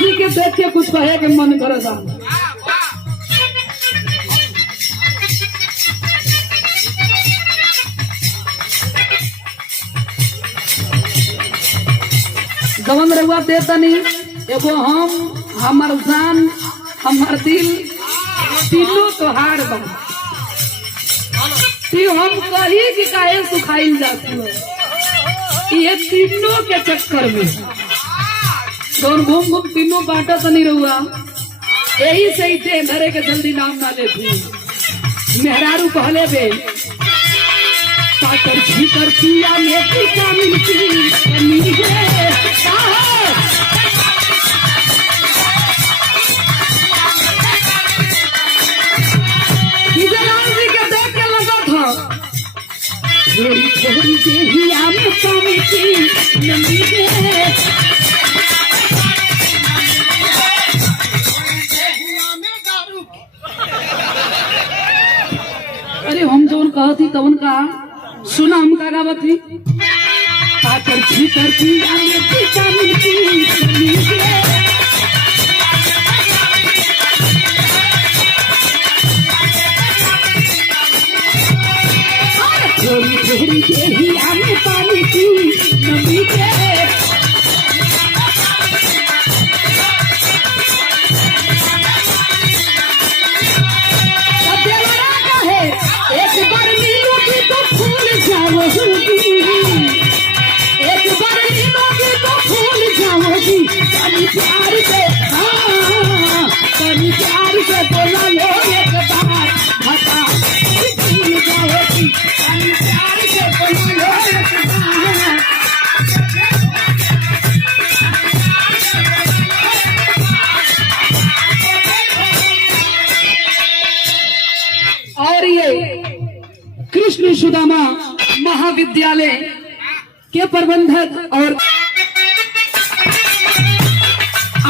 जी के देख के कुछ कहे के मन करेगा। गवन रहुआ देता नहीं एगो हम हमर जान हमर दिल तीनों तोहार बा। हम कही कि काहे सुखाइल जाती हो ये तीनों के चक्कर में दोन घूम घूम तीनों बांटा तो नहीं रहुआ। यही से ही थे धरे के जल्दी नाम ना लेती मेहरारू पहले बे पाकर छीकर किया मेथी का मिलती जी के देख के लगा था थोड़ी थोड़ी देहिया में पानी की नमी है। अरे हम जोन कहा थी तवन का सुना हम का गावत थी पाकर छीकर किया मेथी का मिलती थोड़ी थोड़ी देहिया में पानी की नमी है। एक बार मिलोगी तो भूल जाओगी, एक बार मिलोगी तो भूल जाओगी। कभी प्यार से हाँ कभी प्यार से बोला लो एक बार बता भूल जाओगी। कभी प्यार से बोला लो एक बार। और ये कृष्ण सुदामा महाविद्यालय के प्रबंधक और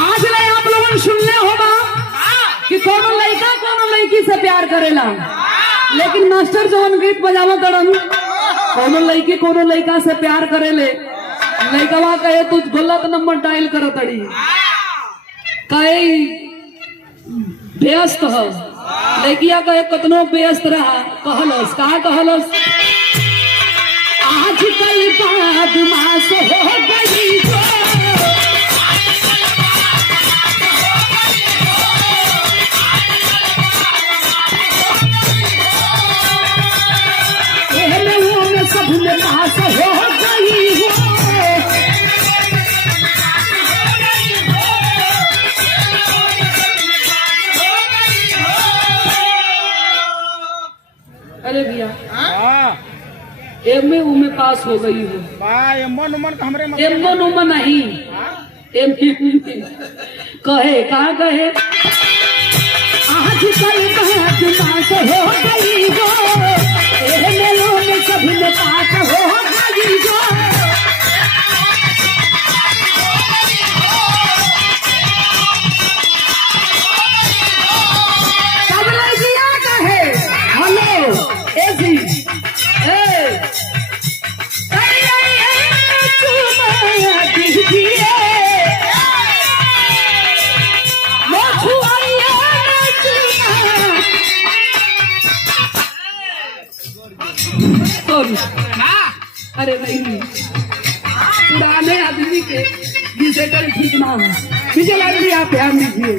आज नहीं आप लोगों ने सुनने होगा कि कोनो लड़का कोनो लड़की से प्यार करेला, लेकिन मास्टर जवन गीत बजावा करन कोनो लड़की कोनो लड़का से प्यार करेले लड़कवा कहे तू गलत नंबर डायल करत अड़ी कहे व्यस्त है लड़किया कहे कतनो व्यस्त रहा कहलस का कहलस आज कल बाद मास हो गई सब में पास हो गई हो। अरे भैया एम में पास हो गई हो एमन उमन का हमरे एमन उमन नहीं एम कहे कहाँ कहे आज कल बात पास हो गई हो मेलों में सभी में पास हो गई हो। सब लड़कियां कहे हेलो ऐसी अरे नहीं पुराने आदमी के जिसे कर ठीक ना हो पीछे लग भी आप ध्यान दीजिए।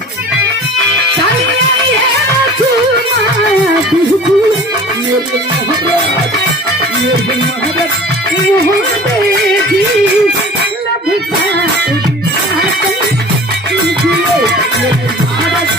भारत